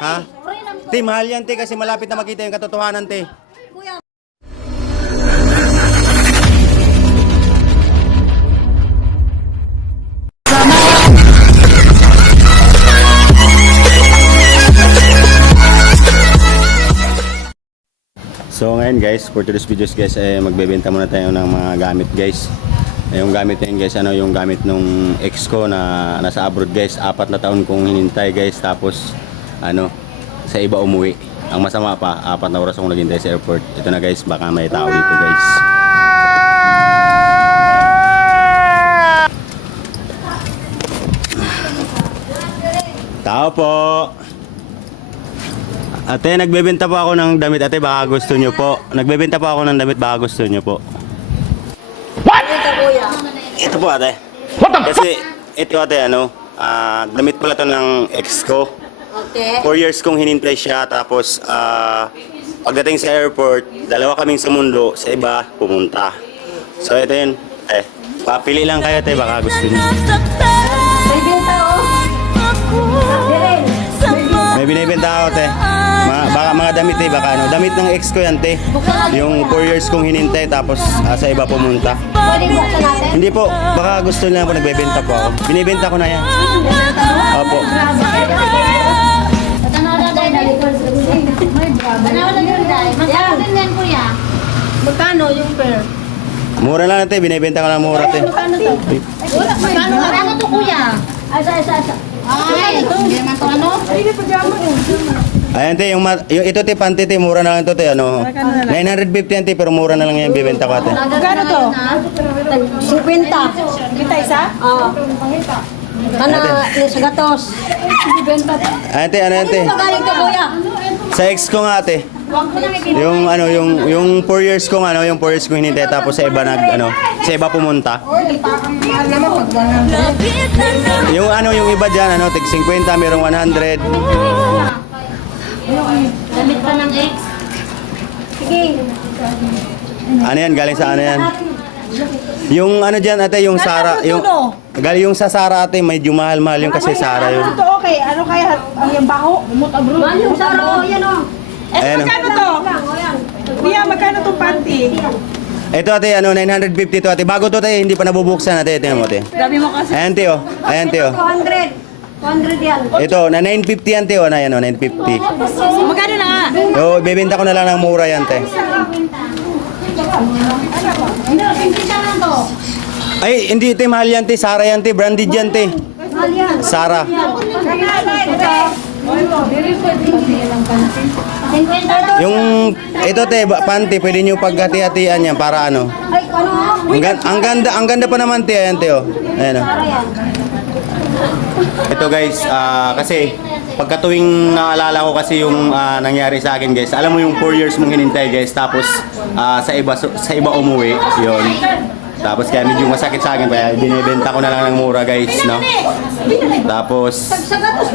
Ha? Free. Te, mahal yan, te, kasi malapit na makita yung katotohanan, te. So ngayon guys, for today's videos guys, eh, magbebenta muna tayo ng mga gamit guys. Eh, yung gamit na yun guys, ano yung gamit nung ex ko na nasa abroad guys. Apat na taon kong hinintay guys, tapos ano, sa iba umuwi. Ang masama pa, apat na oras akong naghintay sa airport. Ito na guys, baka may tao dito guys. Tao po! Ate, nagbebenta po ako ng damit. Ate, baka gusto nyo po. Nagbebenta po ako ng damit. Baka gusto nyo po. kuya. Ito po, ate. Kasi, ito ate, ano, ah, damit pala to ng ex ko. Okay. Four years kong hinintay siya. Tapos, ah, pagdating sa airport, dalawa kaming sumundo. Sa iba, pumunta. So, ito yun. Eh, papili lang kayo, ate. Baka gusto nyo. May binibenta ako, te. Mga, baka mga damit, eh. Baka ano. Damit ng ex ko yan, te. Yung four years kong hinintay. Tapos, ah, sa iba pumunta. Pwede buksan natin? Hindi po, baka gusto niya po nagbebenta po ako. Binibenta ko na yan. Opo. Magkano yung pair? Mura lang natin, binibenta ko na mura te. Magkano to? Magkano? Magkano to kuya? Asa, asa, asa. Ay, ito. Hindi naman to ano? Ayan te, yung, yung ito te, panty te, mura na lang ito te, ano. 950 yan te, pero mura na lang yan bibenta ko ate. Magkano to? 50. 50 isa? Oo. Ano, sa gatos. Ayan te, ano yan te. Magaling to kuya. Sa ex ko nga ate. Yung ano, yung yung 4 years ko ano, yung 4 years ko hinintay tapos sa iba nag ano, sa iba pumunta. Yung ano, yung iba diyan ano, tig 50, mayroong 100. Damit pa ng ex. Sige. Ano yan, galing sa ano yan? Yung ano diyan ate, yung Sara, yung galing yung sa Sara ate, medyo mahal-mahal yung kasi Sara yun. Ito okay, ano kaya ang yung baho? Umot abro. Mahal yung saro, yan o. Eh, oh. magkano to? Mia, magkano tong panty? Ito ate, ano, 950 to ate. Bago to ate, hindi pa nabubuksan ate. Tingnan mo ate. Grabe mo kasi. Ayan te oh. Ayan te oh. 200. 200 yan. Ito, na 950 yan te oh. Na yan oh, 950. Magkano na nga? So, bibenta ko na lang ng mura yan te. Hindi, 50 lang to. Ay, hindi te, mahal yan te. Sara yan te. Branded yan te. Sara. 50 to. Yung, ito te, ba- panty, pwede nyo paghati-hatian yan para ano. Ano? Ang, gan- ang ganda, ang ganda pa naman te. Ayan te oh. Ayan oh. Ito guys, ah, kasi pagkatuwing naalala ko kasi yung ah, nangyari sa akin guys. Alam mo yung 4 years mong hinintay guys, tapos ah, sa iba sa iba umuwi, 'yon. Tapos kaya medyo masakit sa akin kaya binibenta ko na lang ng mura guys, no? Tapos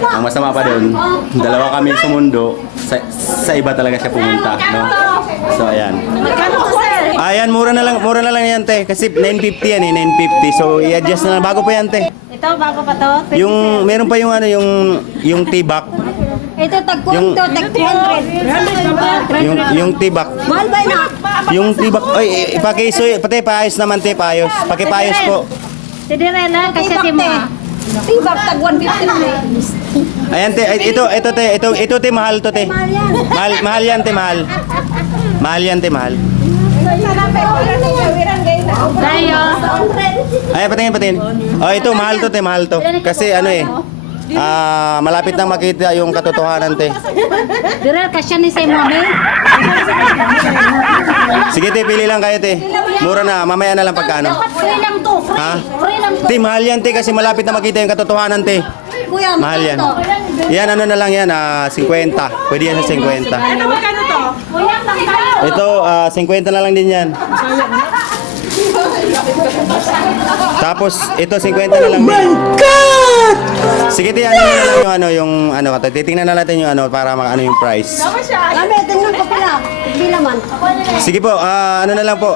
ang masama pa doon, dalawa kami sumundo, sa, sa iba talaga siya pumunta, no? So ayan. Ayan, mura na lang, mura na lang yan te. Kasi 950 yan eh, 950. So i-adjust na lang. Bago pa yan te. Ito, bago pa to. Yung meron pa yung ano yung yung tibak, Ito, tag Yung- to, tag 300. yung yung tibak. Mahal ba na? Yung tibak, ay ipakiso, pati paayos naman te, paayos. Pakipayos po. Si Direna, kasi si. Ma. Tibak, tag 150 na eh. Ayan te, ay, ito ito te, ito ito te mahal to te. Mahal yan. Mahal mahal yan te, mahal. Mahal yan te, mahal. Dayo. Ay, patingin, patingin. Oh, ito mahal to te, mahal to. Kasi ano eh, ah malapit nang makita yung katotohanan te. Direl, kasya ni Say Mami. Sige te, pili lang kayo te. Mura na, mamaya na lang pagkano. Free lang to, free. Ha? Free lang to. Te, mahal yan te kasi malapit na makita yung katotohanan te. Kuya, Mahal yan. Yan ano na lang yan, ah 50. Pwede yan sa 50. Ano, magkano to? Kuya, magkano? Ito, ah 50 na lang din yan. Tapos, ito 50 na lang. Oh my God! Sige, ti, ano na lang yung ano, yung ano, titingnan na natin yung ano para maka ano yung price. Kami, tingnan ko pala. Bilaman. Sige po, ah ano na lang po.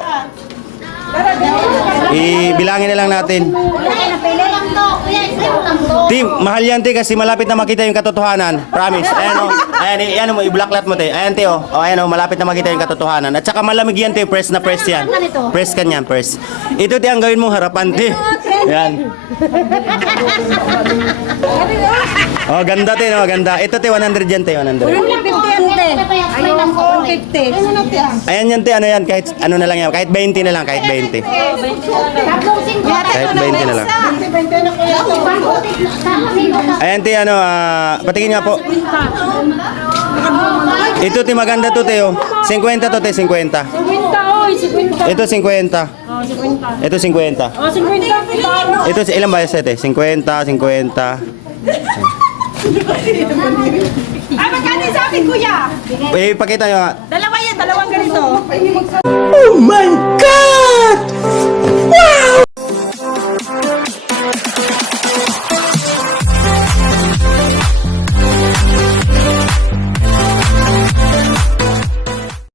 Ibilangin na lang natin. Wala ka na pili? Tim, mahal yan, te, kasi malapit na makita yung katotohanan. Promise. Ayan, o. Ayan, i- ayan mo, i-blacklat mo, te. Ayan, te, o. O, ayan, o, malapit na makita yung katotohanan. At saka malamig yan, te. Press na press yan. Press ka niyan, press. Ito, te, ang gawin mong harapan, te. Ayan. Oh, ganda, te, no, ganda. Ito, te, 100 yan, te, 100. Ayun ko. 50. Ayan yan, te, ano yan, kahit ano na lang yan. Kahit 20 na lang, kahit 20. Tatlong singko. Kahit 20 na lang. Ayan, te, ano, ah, patingin nga po. Ito, te, maganda to, te, oh. 50 to, te, 50. 50 oy, 50. Ito 50. Oh, 50. Ito 50. Oh, 50. Ito si ilan ba yung set eh? 50, 50. Ay, magkano yung sa akin, kuya? Eh, pakita nyo nga. Dalawa yan, dalawang ganito. Oh my God!